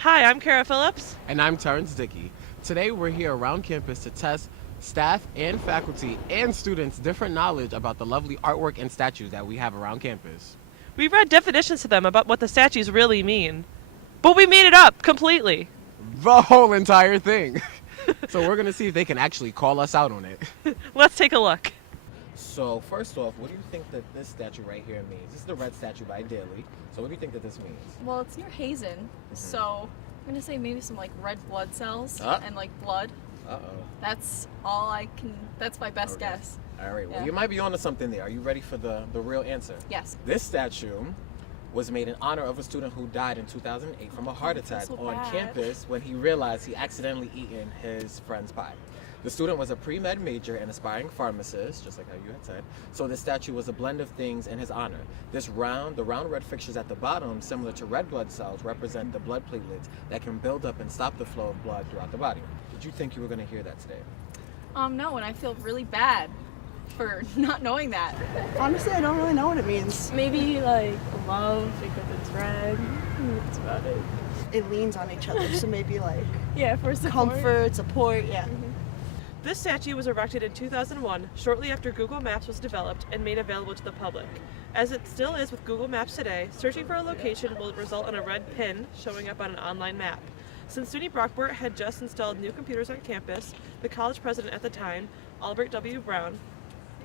Hi, I'm Kara Phillips. And I'm Terrence Dickey. Today we're here around campus to test staff and faculty and students' different knowledge about the lovely artwork and statues that we have around campus. We read definitions to them about what the statues really mean, but we made it up completely. The whole entire thing. So we're going to see if they can actually call us out on it. Let's take a look. So first off, what do you think that this statue right here means? This is the red statue by Daly. So what do you think that this means? Well, it's near Hazen, so I'm gonna say maybe some like red blood cells and like blood. That's all I can. That's my best guess. All right. Well, Yeah. you might be onto something there. Are you ready for the real answer? Yes. This statue was made in honor of a student who died in 2008 from a heart attack so on bad. campus when he realized he accidentally eaten his friend's pie. The student was a pre-med major and aspiring pharmacist, just like how you had said, so this statue was a blend of things in his honor. The round red fixtures at the bottom, similar to red blood cells, represent the blood platelets that can build up and stop the flow of blood throughout the body. Did you think you were going to hear that today? No, and I feel really bad for not knowing that. Honestly, I don't really know what it means. Maybe like love because it's red. That's about it. It leans on each other, so maybe like Yeah, for support. comfort, support, yeah. This statue was erected in 2001, shortly after Google Maps was developed and made available to the public. As it still is with Google Maps today, searching for a location will result in a red pin showing up on an online map. Since SUNY Brockport had just installed new computers on campus, the college president at the time, Albert W. Brown,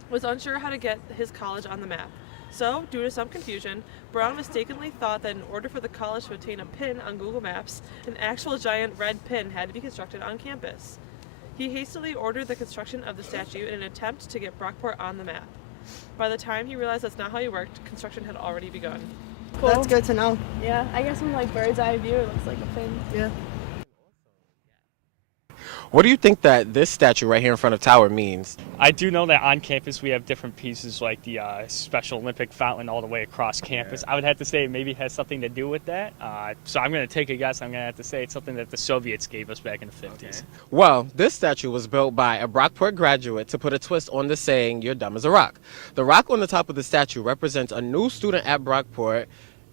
was unsure how to get his college on the map. So, due to some confusion, Brown mistakenly thought that in order for the college to obtain a pin on Google Maps, an actual giant red pin had to be constructed on campus. He hastily ordered the construction of the statue in an attempt to get Brockport on the map. By the time he realized that's not how he worked, construction had already begun. Cool. That's good to know. Yeah, I guess from like bird's eye view, it looks like a pin. Yeah. What do you think that this statue right here in front of Tower means? I do know that on campus we have different pieces like the Special Olympic fountain all the way across campus. I would have to say it maybe has something to do with that. So I'm going to take a guess. I'm going to have to say it's something that the Soviets gave us back in the 50s. Well, this statue was built by a Brockport graduate to put a twist on the saying, "You're dumb as a rock." The rock on the top of the statue represents a new student at Brockport.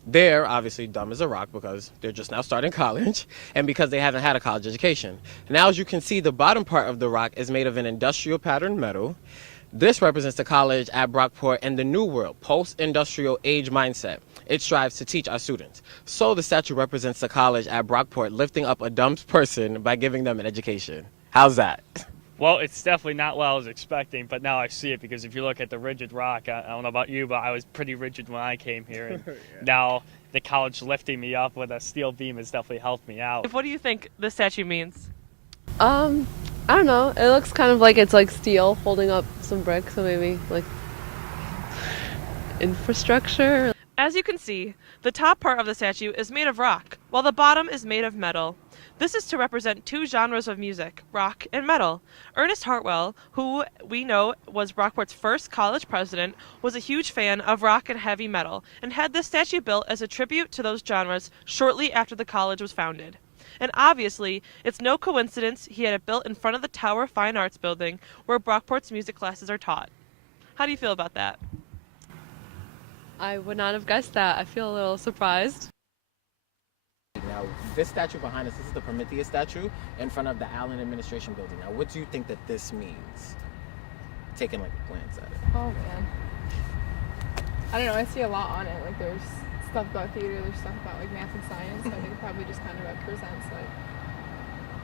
They're obviously dumb as a rock because they're just now starting college and because they haven't had a college education. Now, as you can see, the bottom part of the rock is made of an industrial patterned metal. This represents the college at Brockport and the new world, post-industrial age mindset it strives to teach our students. So the statue represents the college at Brockport lifting up a dumb person by giving them an education. How's that? Well, it's definitely not what I was expecting, but now I see it because if you look at the rigid rock, I don't know about you, but I was pretty rigid when I came here. And now the college lifting me up with a steel beam has definitely helped me out. What do you think this statue means? I don't know. It looks kind of like it's like steel holding up some bricks, so maybe like infrastructure. As you can see, the top part of the statue is made of rock, while the bottom is made of metal. This is to represent two genres of music, rock and metal. Ernest Hartwell, who we know was Brockport's first college president, was a huge fan of rock and heavy metal, and had this statue built as a tribute to those genres shortly after the college was founded. And obviously, it's no coincidence he had it built in front of the Tower Fine Arts building, where Brockport's music classes are taught. How do you feel about that? I would not have guessed that. I feel a little surprised. Now, this statue behind us, this is the Prometheus statue in front of the Allen Administration Building. Now, what do you think that this means? Taking like a glance at it. Oh man. I don't know. I see a lot on it. Like there's stuff about theater. There's stuff about like math and science. So I think it probably just kind of represents like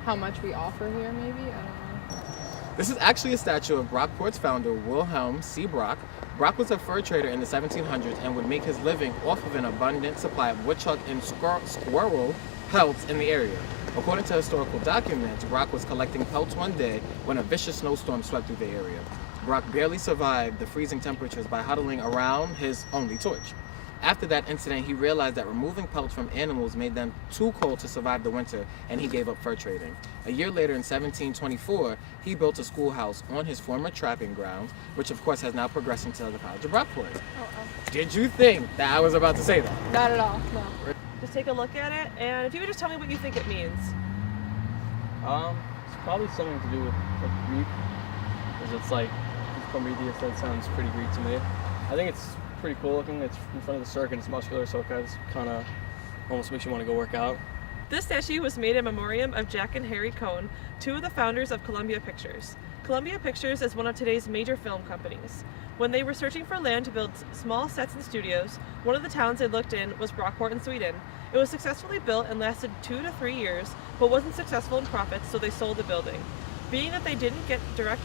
how much we offer here. Maybe I don't know. This is actually a statue of Brockport's founder, Wilhelm C. Brock. Brock was a fur trader in the 1700s and would make his living off of an abundant supply of woodchuck and squirrel pelts in the area. According to historical documents, Brock was collecting pelts one day when a vicious snowstorm swept through the area. Brock barely survived the freezing temperatures by huddling around his only torch. After that incident, he realized that removing pelts from animals made them too cold to survive the winter, and he gave up fur trading. A year later, in 1724, he built a schoolhouse on his former trapping grounds, which of course has now progressed into the College of Brockport. Did you think that I was about to say that? Not at all. No. Just take a look at it, and if you could just tell me what you think it means. It's probably something to do with Greek, because it's like Prometheus. That sounds pretty Greek to me. I think it's pretty cool looking. It's in front of the circuit. It's muscular, so it kind of almost makes you want to go work out. This statue was made in memoriam of Jack and Harry Cohn, two of the founders of Columbia Pictures. Columbia Pictures is one of today's major film companies. When they were searching for land to build small sets and studios, one of the towns they looked in was Brockport in Sweden. It was successfully built and lasted 2 to 3 years, but wasn't successful in profits, so they sold the building. Being that they didn't get direct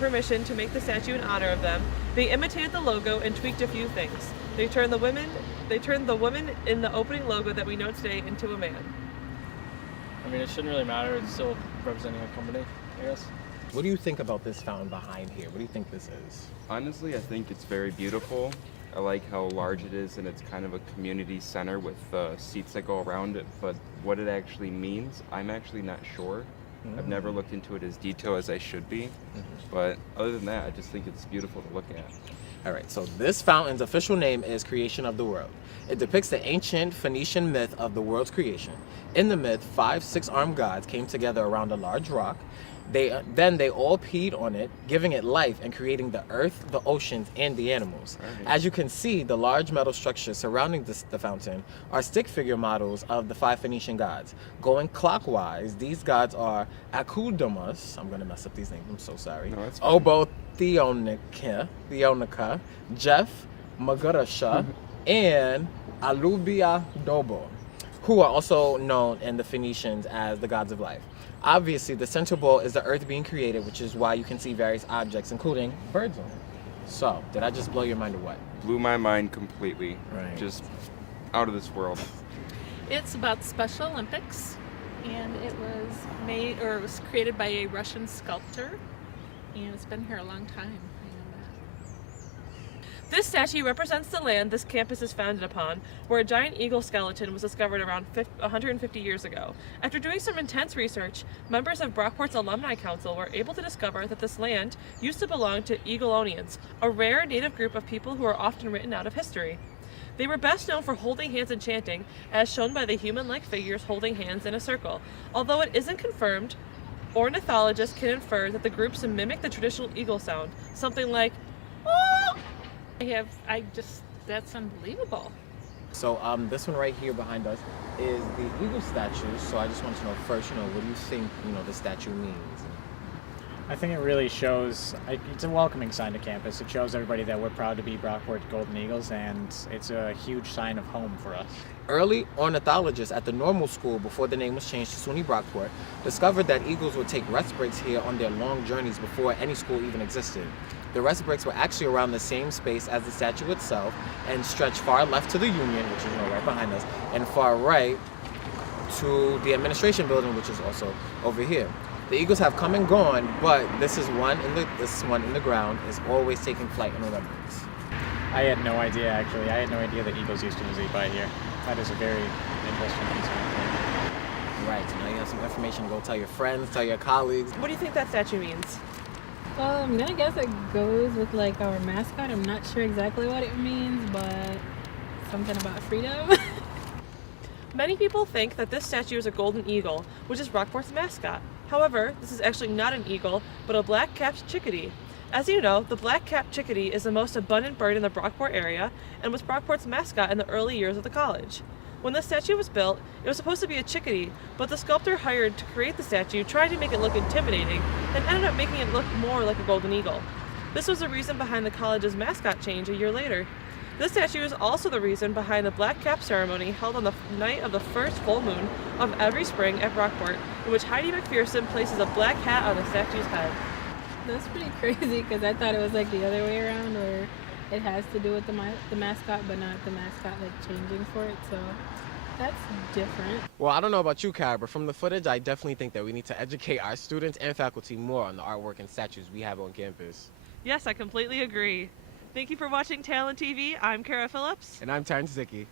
permission to make the statue in honor of them, they imitated the logo and tweaked a few things. They turned the woman in the opening logo that we know today into a man. I mean, it shouldn't really matter. It's still representing a company, I guess. What do you think about this fountain behind here? What do you think this is? Honestly, I think it's very beautiful. I like how large it is, and it's kind of a community center with seats that go around it, but what it actually means, I'm actually not sure. I've never looked into it as detailed as I should be, but other than that, I just think it's beautiful to look at. All right, so this fountain's official name is Creation of the World. It depicts the ancient Phoenician myth of the world's creation. In the myth, 5 six-armed gods came together around a large rock. Then they all peed on it, giving it life and creating the earth, the oceans, and the animals. Right. As you can see, the large metal structures surrounding the fountain are stick figure models of the 5 Phoenician gods. Going clockwise, these gods are Akudamus, I'm going to mess up these names, I'm so sorry, No, that's fine. Obo Theonica, Jeff Magarasha, and Alubia Dobo, who are also known in the Phoenicians as the gods of life. Obviously, the center ball is the earth being created, which is why you can see various objects, including birds on it. So, did I just blow your mind or what? Blew my mind completely. Right. Just out of this world. It's about the Special Olympics, and it was created by a Russian sculptor, and it's been here a long time. I know that. This statue represents the land this campus is founded upon, where a giant eagle skeleton was discovered around 150 years ago. After doing some intense research, members of Brockport's Alumni Council were able to discover that this land used to belong to Eagleonians, a rare native group of people who are often written out of history. They were best known for holding hands and chanting, as shown by the human-like figures holding hands in a circle. Although it isn't confirmed, ornithologists can infer that the groups mimic the traditional eagle sound, something like, "Oh!" That's unbelievable. So, this one right here behind us is the eagle statue. So, I just want to know first, what do you think, the statue means? I think it really shows, it's a welcoming sign to campus. It shows everybody that we're proud to be Brockport Golden Eagles, and it's a huge sign of home for us. Early ornithologists at the normal school, before the name was changed to SUNY Brockport, discovered that eagles would take rest breaks here on their long journeys before any school even existed. The rest breaks were actually around the same space as the statue itself and stretched far left to the Union, which is right behind us, and far right to the administration building, which is also over here. The eagles have come and gone, but this one in the ground is always taking flight in remembrance. I had no idea, actually. I had no idea that eagles used to visit by here. That is a very interesting piece of information. Right, so now you have some information to go tell your friends, tell your colleagues. What do you think that statue means? Well, I'm gonna guess it goes with like our mascot. I'm not sure exactly what it means, but something about freedom. Many people think that this statue is a golden eagle, which is Brockport's mascot. However, this is actually not an eagle, but a black-capped chickadee. As you know, the black-capped chickadee is the most abundant bird in the Brockport area and was Brockport's mascot in the early years of the college. When the statue was built, it was supposed to be a chickadee, but the sculptor hired to create the statue tried to make it look intimidating and ended up making it look more like a golden eagle. This was the reason behind the college's mascot change a year later. This statue is also the reason behind the black cap ceremony held on the night of the first full moon of every spring at Brockport, in which Heidi McPherson places a black hat on the statue's head. That's pretty crazy because I thought it was like the other way around, where it has to do with the mascot, but not the mascot like changing for it. So that's different. Well, I don't know about you, Kara, but from the footage, I definitely think that we need to educate our students and faculty more on the artwork and statues we have on campus. Yes, I completely agree. Thank you for watching Talent TV. I'm Kara Phillips. And I'm Terrence Zicky.